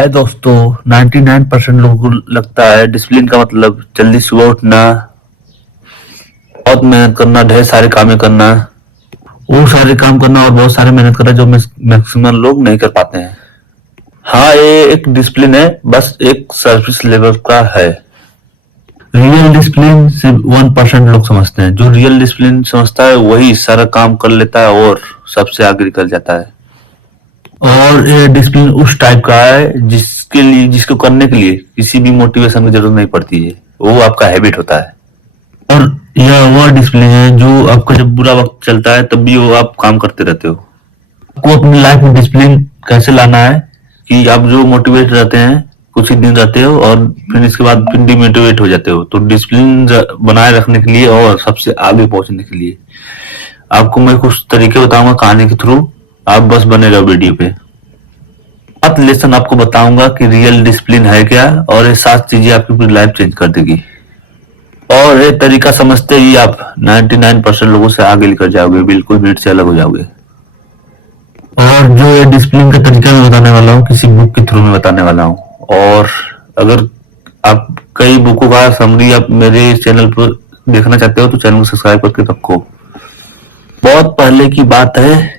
है दोस्तों। 99% लोगों को लगता है डिसिप्लिन का मतलब जल्दी सुबह उठना, बहुत मेहनत करना, ढेर सारे कामें करना, वो सारे काम करना और बहुत सारे मेहनत करना जो मैक्सिमम लोग नहीं कर पाते हैं। हाँ, ये एक डिसिप्लिन है, बस एक सर्विस लेवल का है। रियल डिसिप्लिन सिर्फ 1% लोग समझते हैं। जो रियल डिसिप्लिन समझता है वही सारा काम कर लेता है और सबसे आगे निकल जाता है। और ये डिसिप्लिन उस टाइप का है जिसको करने के लिए किसी भी मोटिवेशन की जरूरत नहीं पड़ती है, वो आपका हैबिट होता है। और यह वह डिसिप्लिन है जो आपका जब बुरा वक्त चलता है तब भी वो आप काम करते रहते हो। आपको अपनी लाइफ में डिसिप्लिन कैसे लाना है कि आप जो मोटिवेट रहते हैं कुछ ही दिन रहते हो और फिर इसके बाद फिर डिमोटिवेट हो जाते हो। तो डिसिप्लिन बनाए रखने के लिए और सबसे आगे पहुंचने के लिए आपको मैं कुछ तरीके बताऊंगा कहानी के थ्रू। आप बस बने रहो वीडियो पे। 7 लेसन आपको बताऊंगा कि रियल डिसिप्लिन है क्या, और ये 7 चीजें आपकी पूरी लाइफ चेंज कर देगी। और ये तरीका समझते ही आप 99% लोगों से आगे निकल जाओगे, बिल्कुल भीड़ से अलग हो जाओगे। और जो ये डिसिप्लिन का तरीका मैं बताने वाला हूँ किसी बुक के थ्रू में बताने वाला हूँ। और अगर आप कई बुकों का समरी आप मेरे चैनल पर देखना चाहते हो तो चैनल को सब्सक्राइब करके रखो। बहुत पहले की बात है,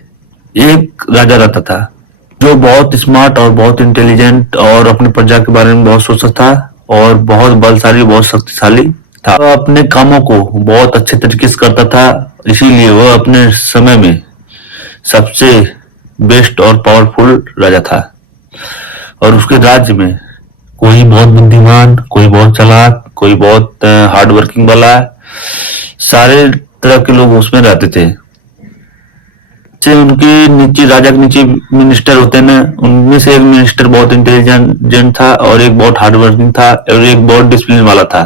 एक राजा रहता था जो बहुत स्मार्ट और बहुत इंटेलिजेंट और अपनी प्रजा के बारे में बहुत सोचता था और बहुत बलशाली, बहुत शक्तिशाली था। वह अपने कामों को बहुत अच्छे तरीके से करता था, इसीलिए वह अपने समय में सबसे बेस्ट और पावरफुल राजा था। और उसके राज्य में कोई बहुत बुद्धिमान, कोई बहुत चालाक, कोई बहुत हार्ड वर्किंग वाला, सारे तरह के लोग उसमें रहते थे। से उनके नीचे, राजा के नीचे मिनिस्टर होते हैं ना, उनमें से एक मिनिस्टर बहुत इंटेलिजेंट था और एक बहुत हार्ड वर्किंग था और एक बहुत डिसिप्लिन वाला था।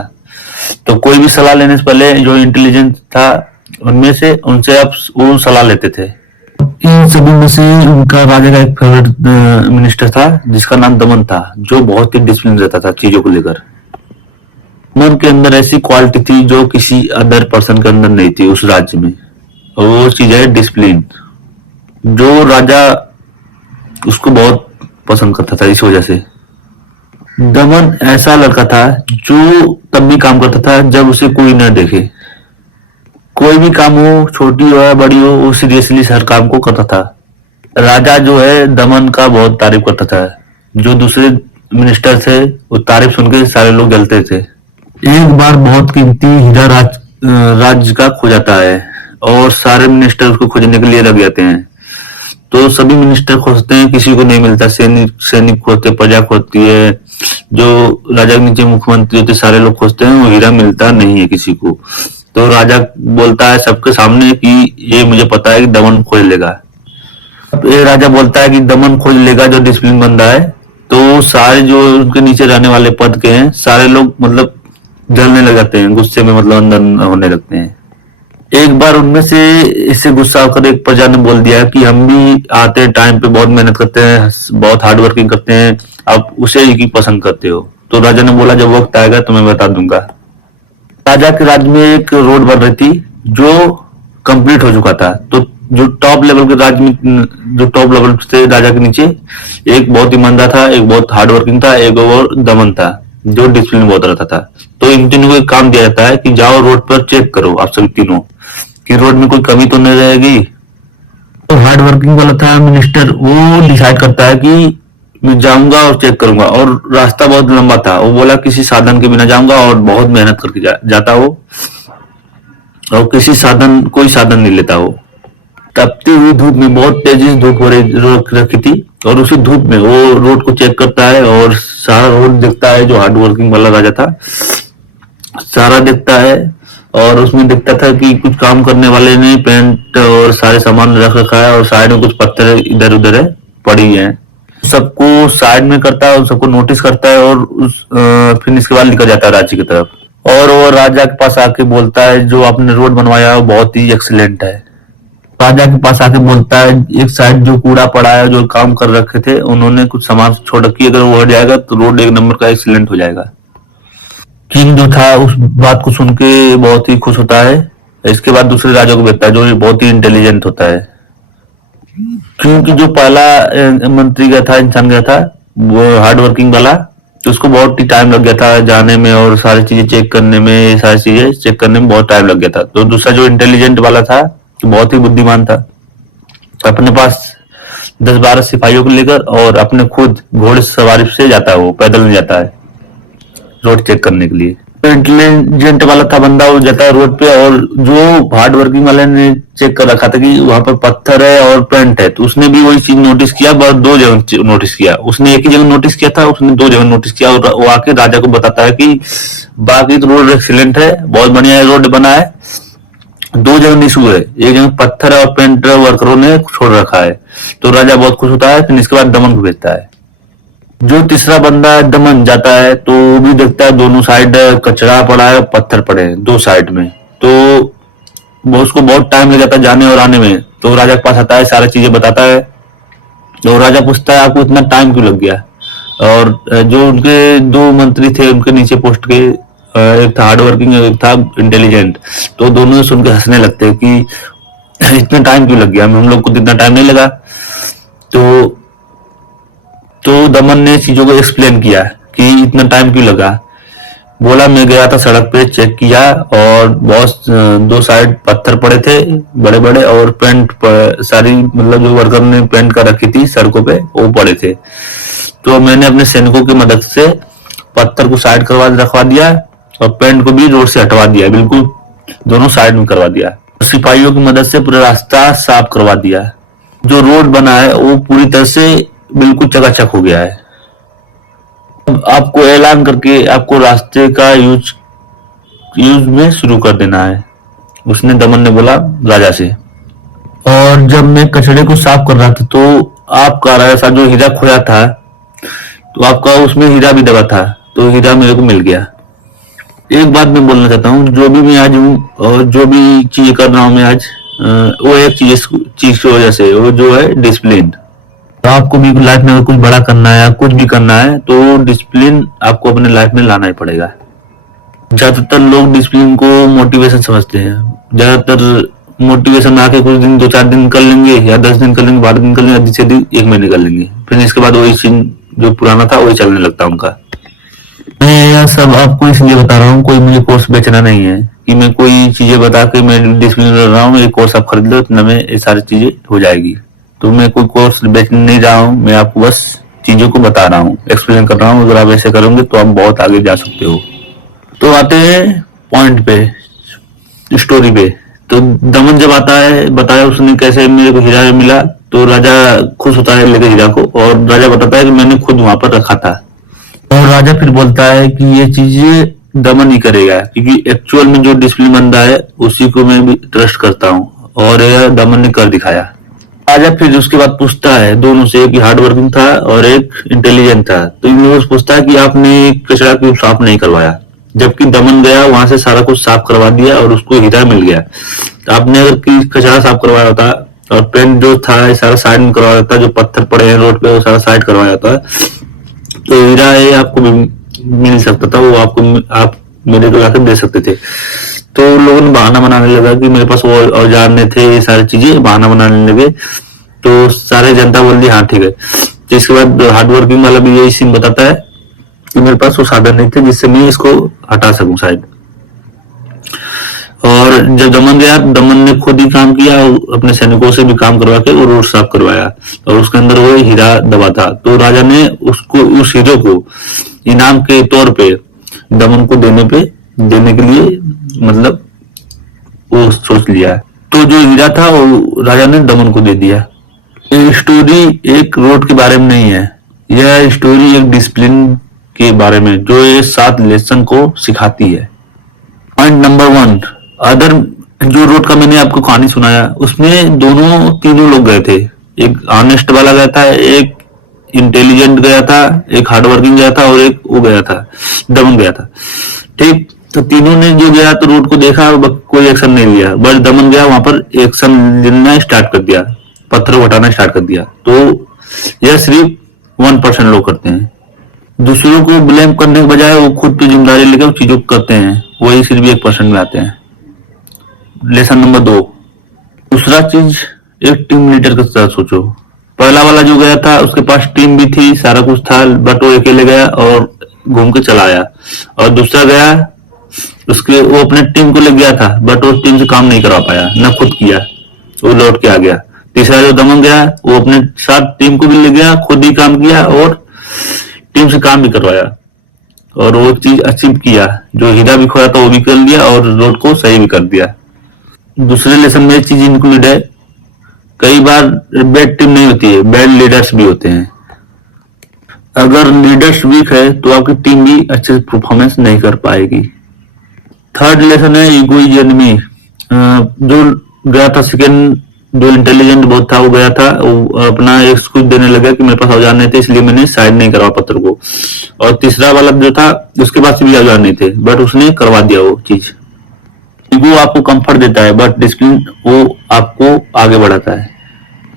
तो कोई भी सलाह लेने से पहले जो इंटेलिजेंट था उनमें से उनसे आप वो सलाह लेते थे। इन सभी में से उनका राजा का एक फेवरेट मिनिस्टर था जिसका नाम दमन था, जो बहुत ही डिसिप्लिन रहता था चीजों को लेकर। दमन के अंदर ऐसी क्वालिटी थी जो किसी अदर पर्सन के अंदर नहीं थी उस राज्य में, और वो चीज है डिसिप्लिन। जो राजा उसको बहुत पसंद करता था, इस वजह से। दमन ऐसा लड़का था जो तब भी काम करता था जब उसे कोई न देखे। कोई भी काम हो, छोटी हो या बड़ी हो, वो सीरियसली हर काम को करता था। राजा जो है दमन का बहुत तारीफ करता था। जो दूसरे मिनिस्टर थे वो तारीफ सुन के सारे लोग जलते थे। एक बार बहुत कीमती हीरा राज्य का खो जाता है और सारे मिनिस्टर उसको खोजने के लिए लग जाते हैं। तो सभी मिनिस्टर खोजते हैं, किसी को नहीं मिलता। सैनिक खोजते, प्रजा खोजती है, जो राजा के नीचे मुख्यमंत्री होते सारे लोग खोजते हैं, वो हीरा मिलता नहीं है किसी को। तो राजा बोलता है सबके सामने कि ये मुझे पता है कि दमन खोज लेगा। अब ये राजा बोलता है कि दमन खोज लेगा जो डिसिप्लिन बंदा है। तो सारे जो उनके नीचे रहने वाले पद के हैं सारे लोग मतलब जलने लग जाते हैं, गुस्से में मतलब अंदर होने लगते हैं। एक बार उनमें से इससे गुस्सा होकर एक प्रजा ने बोल दिया कि हम भी आते हैं टाइम पे, बहुत मेहनत करते हैं, बहुत हार्ड वर्किंग करते हैं, आप उसे ही की पसंद करते हो। तो राजा ने बोला जब वक्त आएगा तो मैं बता दूंगा। राजा के राज्य में एक रोड बन रही थी जो कंप्लीट हो चुका था। तो जो टॉप लेवल के राज्य में, जो टॉप लेवल थे राजा के नीचे, एक बहुत ईमानदार था, एक बहुत हार्ड वर्किंग था, एक और दमन था जो डिसिप्लिन बहुत रहता था। तो इन तीनों को एक काम दिया जाता है कि जाओ रोड पर चेक करो आप सभी तीनों कि रोड में कोई कमी तो नहीं रहेगी। तो हार्ड वर्किंग वाला था मिनिस्टर, वो डिसाइड करता है कि मैं जाऊंगा और चेक करूंगा। और रास्ता बहुत लंबा था, वो बोला किसी साधन के बिना जाऊंगा और बहुत मेहनत करके जाता वो, और कोई साधन नहीं लेता वो। तपती हुई धूप में, बहुत तेजी से धूप हो रखी थी, और उसी धूप में वो रोड को चेक करता है और सारा रोड देखता है। जो हार्ड वर्किंग वाला राजा था सारा देखता है, और उसमें दिखता था कि कुछ काम करने वाले ने पेंट और सारे सामान रख रखा है और साइड में कुछ पत्थर इधर उधर है पड़ी है। सबको साइड में करता है और सबको नोटिस करता है, और फिर इसके बाद निकल जाता है राज्य की तरफ। और वो राजा के पास आके बोलता है जो आपने रोड बनवाया है वो बहुत ही एक्सीलेंट है। राजा के पास आके बोलता है एक साइड जो कूड़ा पड़ा है, जो काम कर रखे थे उन्होंने कुछ सामान छोड़ रखी, अगर वो हट जाएगा तो रोड एक नंबर का एक्सीलेंट हो जाएगा। किंग जो था उस बात को सुन के बहुत ही खुश होता है। इसके बाद दूसरे राजा को भेजता है जो बहुत ही इंटेलिजेंट होता है। क्योंकि जो पहला मंत्री गया था, इंसान गया था, वो हार्ड वर्किंग वाला, तो उसको बहुत ही टाइम लग गया था जाने में और सारी चीजें चेक करने में, ये सारी चीजें चेक करने में बहुत टाइम लग गया था। तो दूसरा जो इंटेलिजेंट वाला था, तो बहुत ही बुद्धिमान था, तो अपने पास 10-12 सिपाहियों को लेकर और अपने खुद घोड़े सवारी से जाता है, वो पैदल नहीं जाता है रोड चेक करने के लिए। तो इंटेलिजेंट वाला था बंदा, वो जाता है रोड पे, और जो हार्ड वर्किंग वाले ने चेक कर रखा था कि वहां पर पत्थर है और पेंट है, तो उसने भी वही चीज नोटिस किया, बस 2 जगह नोटिस किया। उसने एक ही जगह नोटिस किया था, उसने 2 जगह नोटिस किया, और वो आके राजा को बताता है कि बाकी तो रोड एक्सीलेंट है, बहुत बढ़िया रोड बना है, 2 जगह इशू है, एक जगह पत्थर और पेंट वर्करों ने छोड़ रखा है। तो राजा बहुत खुश होता है, फिर इसके बाद दमन को भेजता है। जो तीसरा बंदा है दमन जाता है, तो वो भी देखता है दोनों साइड कचरा पड़ा है, पत्थर पड़े हैं 2 साइड में, तो वो उसको बहुत टाइम लग जाता है जाने और आने में। तो राजा के पास आता है, सारी चीजें बताता है, तो राजा पूछता है आपको इतना टाइम क्यों लग गया। और जो उनके 2 मंत्री थे उनके नीचे पोस्ट के, एक था हार्ड वर्किंग एक था इंटेलिजेंट, तो दोनों सुन के हंसने लगते हैं कि इतना टाइम क्यों लग गया, हम लोग को तो इतना टाइम नहीं लगा। तो दमन ने चीजों को एक्सप्लेन किया कि इतना टाइम क्यों लगा। बोला मैं गया था सड़क पे, चेक किया और बहुत 2 साइड पत्थर पड़े थे बड़े बड़े, और पेंट सारी मतलब जो वर्कर ने पेंट कर रखी थी सड़कों पे वो पड़े थे। तो मैंने अपने सैनिकों की मदद से पत्थर को साइड करवा रखवा दिया और पेंट को भी रोड से हटवा दिया, बिल्कुल दोनों साइड में करवा दिया। सिपाहियों की मदद से पूरा रास्ता साफ करवा दिया। जो रोड बना है वो पूरी तरह से बिल्कुल चकाचक हो गया है। अब आपको ऐलान करके आपको रास्ते का यूज में शुरू कर देना है, उसने दमन ने बोला राजा से। और जब मैं कचड़े को साफ कर रहा था, तो आपका राजा जो हीरा खोया था, तो आपका उसमें हीरा भी दबा था, तो हीरा मेरे को मिल गया। एक बात मैं बोलना चाहता हूँ, जो भी मैं आज हूँ और जो भी चीज कर रहा हूँ मैं आज, वो एक चीज की वजह से, वो जो है डिसिप्लिन। तो आपको भी लाइफ में अगर कुछ बड़ा करना है या कुछ भी करना है, तो डिसिप्लिन आपको अपने लाइफ में लाना ही पड़ेगा। ज्यादातर लोग डिसिप्लिन को मोटिवेशन समझते हैं, ज्यादातर मोटिवेशन आके कुछ दिन 2-4 दिन कर लेंगे या 10 दिन कर लेंगे, 12 दिन कर लेंगे, अधिक से अधिक 1 महीने कर लेंगे, फिर इसके बाद वही चीज जो पुराना था वही चलने लगता है उनका। मैं यह सब आपको इसलिए बता रहा हूँ, कोई मुझे कोर्स बेचना नहीं है कि मैं कोई चीजें बता के मैं डिसिप्लिन कर रहा हूँ, ये कोर्स आप खरीद लो, इतना में ये सारी चीजें हो जाएगी। तो मैं कोई कोर्स बेच नहीं रहा हूँ, मैं आपको बस चीजों को बता रहा हूँ, एक्सप्लेन कर रहा हूँ। अगर आप ऐसे करोगे तो आप बहुत आगे जा सकते हो। तो आते हैं पॉइंट पे, स्टोरी पे। तो दमन जब आता है, बताया उसने कैसे मेरे को हीरा मिला, तो राजा खुश होता है लेकर हीरा को, और राजा बताता है कि मैंने खुद वहां पर रखा था। और राजा फिर बोलता है कि ये चीजें दमन ही करेगा, क्योंकि एक्चुअल में जो डिसिप्लिन बंदा है उसी को मैं भी ट्रस्ट करता हूँ, और यह दमन ने कर दिखाया। राजा फिर उसके बाद पूछता है दोनों से, एक हार्ड वर्किंग था और एक इंटेलिजेंट था, तो इन लोगों से पूछता है कि आपने कचरा क्यों साफ नहीं करवाया, जबकि दमन गया वहां से सारा कुछ साफ करवा दिया और उसको हीरा मिल गया। तो आपने अगर कचरा साफ करवाया होता और पेंट जो था सारा साइड में करवाया होता, जो पत्थर पड़े हैं रोड पे वो सारा साइड करवाया होता, तो हीरा ये आपको मिल सकता था, वो आप मेरे को लाकर दे सकते थे। तो लोगों ने बहाना बनाने लगा कि मेरे पास वो औजार नहीं थे, ये सारी चीजें बहाना बनाने लगे। तो सारे जनता बोल दी हाँ ठीक है। तो इसके बाद हार्ड वर्किंग वाला भी यही सीन बताता है कि मेरे पास वो साधन नहीं थे जिससे मैं इसको हटा सकूं साइड। और जब दमन गया, दमन ने खुद ही काम किया, अपने सैनिकों से भी काम करवा के वो रोड साफ करवाया, और उसके अंदर वो हीरा दबा था। तो राजा ने उसको, उस हीरे को इनाम के तौर पे दमन को देने के लिए मतलब वो सोच लिया। तो जो हीरा था वो राजा ने दमन को दे दिया। ये स्टोरी एक रोड के बारे में नहीं है, यह स्टोरी एक डिसिप्लिन के बारे में, जो ये 7 लेसन को सिखाती है। पॉइंट नंबर 1, अदर जो रोड का मैंने आपको कहानी सुनाया उसमें तीनों लोग गए थे। एक ऑनेस्ट वाला गया था, एक इंटेलिजेंट गया था, एक हार्ड वर्किंग गया था, और एक वो गया था दमन गया था। ठीक, तो तीनों ने जो गया तो रोड को देखा, कोई एक्शन नहीं लिया, बस दमन गया वहां पर एक्शन लेना स्टार्ट कर दिया, पत्थर हटाना स्टार्ट कर दिया। तो यह सिर्फ 1% लोग करते हैं। दूसरों को ब्लेम करने के बजाय वो खुद की जिम्मेदारी लेकर चीजों को करते हैं, वही सिर्फ 1% में आते हैं। लेसन नंबर 2, दूसरा चीज, एक टीम लीडर की तरह सोचो। पहला वाला जो गया था उसके पास टीम भी थी, सारा कुछ था, बट वो अकेले गया और घूम के चला आया। और दूसरा गया, उसके वो अपने टीम को ले गया था बट वो टीम से काम नहीं करवा पाया, ना खुद किया, वो लौट के आ गया। तीसरा जो दमन गया वो अपने साथ टीम को भी ले गया, खुद ही काम किया और टीम से काम भी करवाया और वो चीज अचीव किया। जो हीरा भी खोया था वो भी कर लिया और रोड को सही भी कर दिया। दूसरे लेसन में एक चीज इंक्लूड है, कई बार बैड टीम नहीं होती है, बैड लीडर्स भी होते हैं। अगर लीडर्स वीक है तो आपकी टीम भी अच्छे से परफॉर्मेंस नहीं कर पाएगी। थर्ड लेसन है ईगो इज एनिमी। जो गया था सेकंड, जो इंटेलिजेंट बहुत था वो गया था, वो अपना एक्सक्यूज देने लगा कि मेरे पास औजार नहीं थे इसलिए मैंने साइन नहीं करवा पत्र को। और तीसरा वाला जो था उसके पास भी औजार नहीं थे बट उसने करवा दिया वो चीज। ईगो आपको कंफर्ट देता है बट डिसिप्लिन वो आपको आगे बढ़ाता है।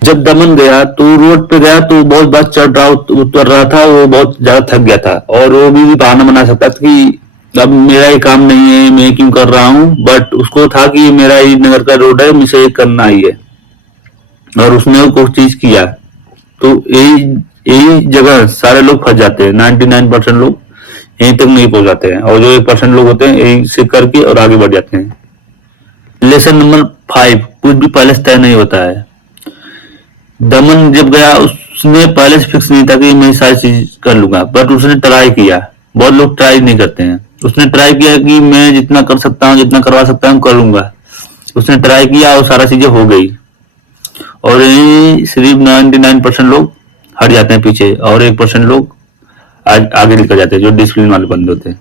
जब दमन गया तो रोड पे गया तो बहुत बार चढ़ रहा उतर रहा था, वो बहुत ज्यादा थक गया था और वो भी बहाना बना सकता था कि अब मेरा ये काम नहीं है, मैं क्यों कर रहा हूँ, बट उसको था कि मेरा ही नगर का रोड है, मुझे ये करना ही है और उसने वो कुछ चीज किया। तो यही यही जगह सारे लोग फंस जाते हैं, 99% लोग यहीं तक नहीं पहुंच जाते हैं और जो 1% लोग होते हैं यही से करके और आगे बढ़ जाते हैं। लेसन नंबर 5, कुछ भी पहले से तय नहीं होता है। दमन जब गया उसने पहले से फिक्स नहीं था कि मैं सारी चीज कर लूंगा बट उसने ट्राई किया। बहुत लोग ट्राई नहीं करते हैं, उसने ट्राई किया कि मैं जितना कर सकता हूँ, जितना करवा सकता हूँ करूंगा। उसने ट्राई किया और सारा चीजें हो गई और यही सिर्फ 99% लोग हट जाते हैं पीछे और 1% लोग आगे निकल जाते हैं, जो डिसिप्लिन वाले बंदे होते हैं।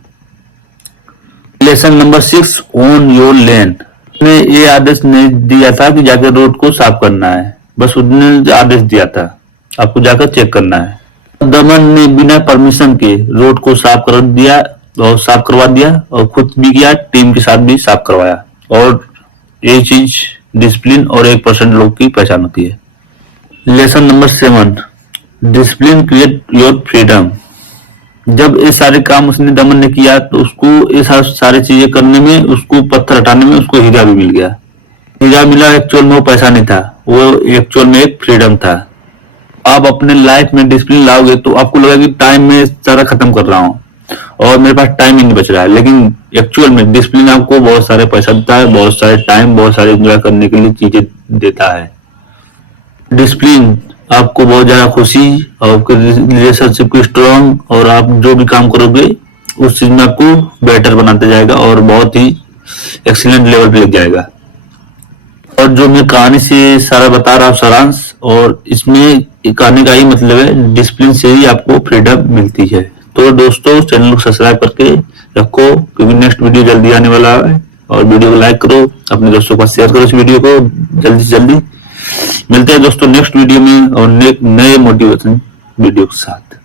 Lesson number 6, own your lane. उसने ये आदेश नहीं दिया था कि जाकर रोड को साफ करना है, बस उसने आदेश दिया था आपको जाकर चेक करना है। दमन ने बिना परमिशन के रोड को साफ कर दिया और साफ करवा दिया और खुद भी किया, टीम के साथ भी साफ करवाया और ये चीज डिसिप्लिन और 1% लोग की पहचान होती है। Lesson number 7, discipline create your freedom. जब ये सारे काम उसने दमन ने किया तो उसको ये सारी चीजें करने में, उसको पत्थर हटाने में उसको हीरा भी मिल गया। हीरा मिला एक्चुअल में वो पैसा नहीं था, वो एक्चुअल में एक फ्रीडम था। आप अपने लाइफ में डिसिप्लिन लाओगे तो आपको लगेगा कि टाइम में सारा खत्म कर रहा हूँ और मेरे पास टाइम ही नहीं बच रहा है, लेकिन एक्चुअल में डिसिप्लिन आपको बहुत सारे पैसा देता है, बहुत सारे टाइम, बहुत सारे एंजॉय करने के लिए चीजें देता है। डिसिप्लिन आपको बहुत ज्यादा खुशी और आपके रिलेशनशिप को स्ट्रांग और आप जो भी काम करोगे उस चीज में आपको बेटर बनाते जाएगा और बहुत ही एक्सीलेंट लेवल पे ले जाएगा। और जो मैं कहानी से सारा बता रहा हूँ सारांश, और इसमें कहानी का ही मतलब है डिसिप्लिन से ही आपको फ्रीडम मिलती है। तो दोस्तों चैनल को सब्सक्राइब करके रखो क्योंकि नेक्स्ट वीडियो जल्दी आने वाला है और वीडियो को लाइक करो, अपने दोस्तों के पास शेयर करो इस वीडियो को जल्दी से जल्दी। मिलते हैं दोस्तों नेक्स्ट वीडियो में और नए मोटिवेशन वीडियो के साथ।